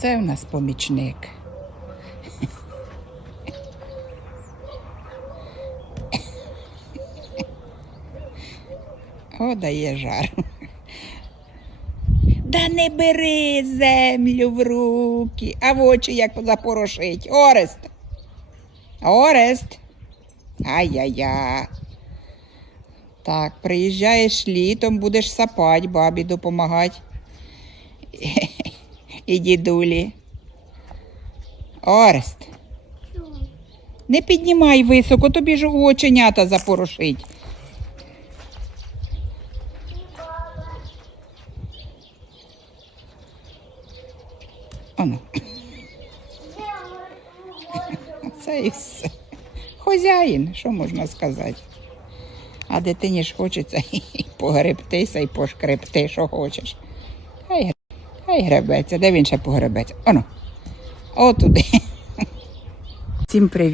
Це у нас помічник. О, дає жар. Да не бери землю в руки, а в очі як запорошить. Орест. Орест. Ай-яй-я. Так, приїжджаєш літом, будеш сапать, бабі допомагати. І дідулі. Орест. Не піднімай високо, тобі ж оченята запорошить. Оно. Це і все. Хозяїн, що можна сказати. А дитині ж хочеться і погребтися, і пошкребти, що хочеш. Хай, гр- гребеться, де він ще погребеться? Оно. Отуди. Всім привіт.